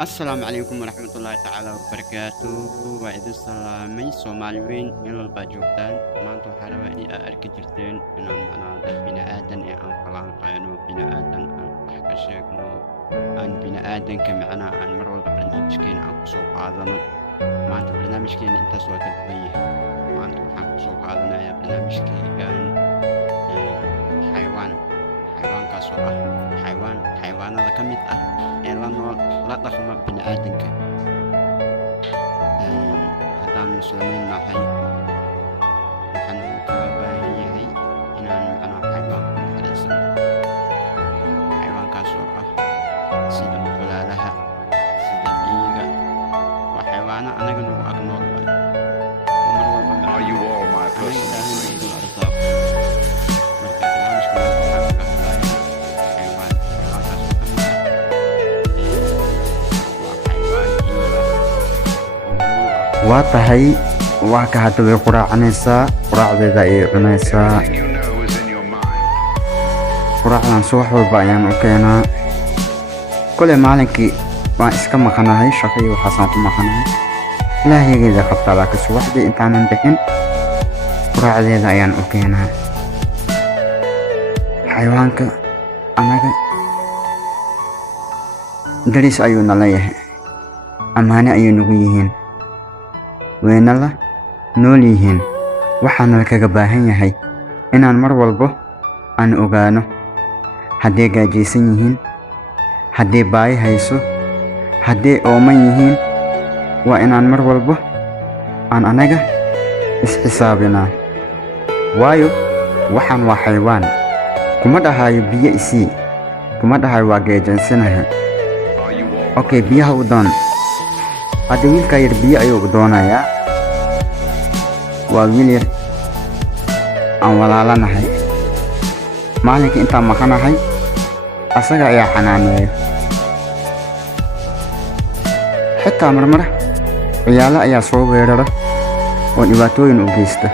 السلام عليكم ورحمة الله تعالى وبركاته. وإذا سلامي سوماليين من الباجوكتان ما أنتم حروا أركي جرتين إن أنا بنا آدم أن فلان قينو بنا آدم أن حق شيكنو أن بنا آدم كمعنا أن مروا البرنامج كين أن سوق هذا ما أنتم برنامج كين أنت سوى تدبيه ما أنتم حق سوق هذا يا برنامج كين حيوان كاسوة حيوان هذا كميت لا ضخم بني آدمك هدان مسلمين معي وحن كباهي إن أنا حيوان حريص حيوان كاسوة سيد مفلالها سيد إيجا وحيوانا أنا جنو أقنور Are you all my personal waa tahay wax ka hadda way quraacanaysaa quraacdeeda ay cunaysaa you know is in your mind? quraacdan subax walba ayaan u keenaa kule maalinkii waan iska maqanahay shaqo iyo waxaasaan ku maqanahay ilaahaygeeda qabtaa laakiin subaxdii intaanan bixin quraacdeeda ayaan u keenaa xayawaanka anaga daris ayuu nala yahay ammaane ayay nagu yihiin wayna la nool yihiin waxaana kaga baahan yahay inaan mar walba aan ogaano haddii gaajaysan yihiin haddii baahi hayso haddii ooman yihiin waa inaan mar walba aan anaga isxisaabinaa waayo waxaan waa xayawaan kuma dhahayo biyo isii kuma dhahayo waa geejansanahay Are you all okay biyaha u doon hadda wiilkaa yar biyo ayuu u doonayaa waa wiil yar aan walaalanahay maalinkii intaan maqanahay asaga ayaa xanaaneeyo xitaa marmar ciyaalo ayaa soo weerara oo dhibaatooyin u geysta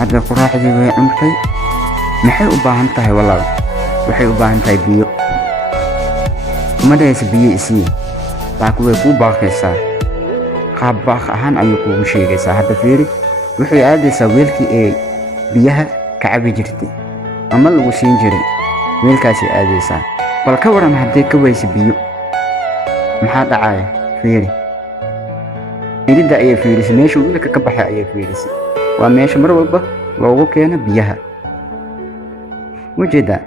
hadda quraacdii way cuntay maxay u baahan tahay walaal waxay u baahan tahay biyo uma dhahaysa biyo isii laakiin way kuu baaqaysaa qaab baaq ahaan ayuu kuugu sheegaysaa hadda fiiri waxay aadaysaa weelkii ee biyaha ka cabi jirtay ama lagu siin jiray weelkaasay aadaysaa bal ka waran haddii ka waysa biyo maxaa dhacaya fiiri iridda ayay fiirisay meesha wiilka ka baxay ayay fiirisay waa meesha mar walba loogu keeno biyaha ujeeddaa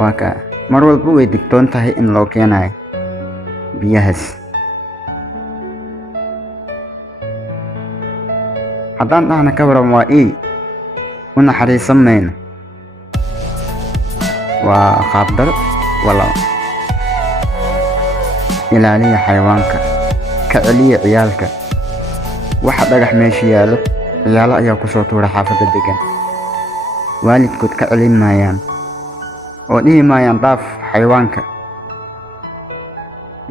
waa kaa mar walba way digtoon tahay in loo keenayo biyahaas haddaan dhahna ka waran waa u naxariisan mayno waa qaabdaro walaal ilaaliya xayawaanka ka celiya ciyaalka waxa dhagax meesha yaallo ciyaalo ayaa ku soo tuura xaafadda degan waalidkood ka celin maayaan oo dhihi maayaan dhaaf xayawaanka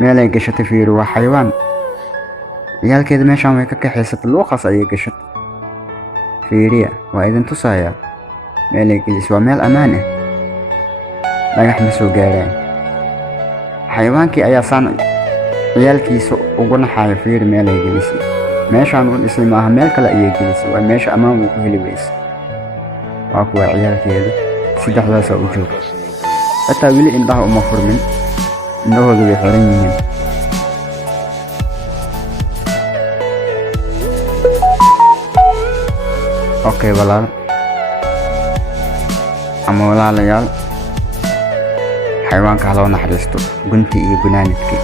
meelay gashatay fiiri waa xayawaan ciyaalkeeda meeshaan way ka kaxaysatay luuqaas ayay gashatay fiiriya waa idin tusayaa meelay gelis waa meel ammaan ah dhagax ma soo gaaraan xayawaankii ayaa saan ciyaalkiisa ugu naxaaya fiiri meelay gelisay meeshaan u dhisay maaha meel kale ayay gelisay waa meesha ammaan uu ku heli weysa waa kuwa ciyaalkeeda saddexdaasaa u joogta xitaa weli indhaha uma furmin indhahooda way xiran yihiin okay walaal ama walaalayaal xayawaanka haloo naxariisto gunti iyo gunaanidkii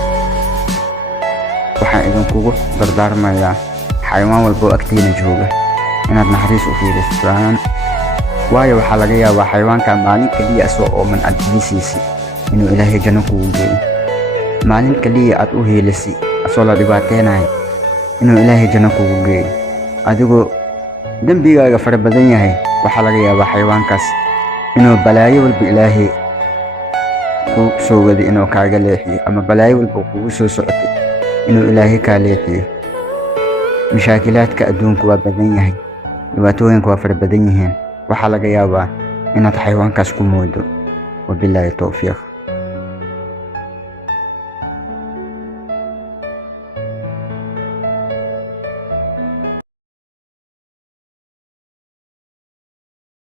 waxaan idinkugu dardaarmayaa xayawaan walba oo agtiina jooga inaad naxariis u fiirisaan waayo waxaa laga yaabaa xayawaanka maalin kaliya asoo ooman aad biisiisay inuu ilaahay janno kugu geeyo maalin kaliya aad u heelisay asoo la dhibaateynayo inuu ilaahay janno kugu geeyo adigoo dembigaaga fara badan yahay waxaa laga yaabaa xayawaankaas inuu balaayo walba ilaahay ku soo waday inuu kaaga leexiyo ama balaayo walba kugu soo socotay inuu ilaahay kaa leexiyo mashaakilaadka adduunku waa badan yahay dhibaatooyinku waa fara badan yihiin waxaa laga yaabaa inaad xayawaankaas ku moodo wabilaahi towfiiq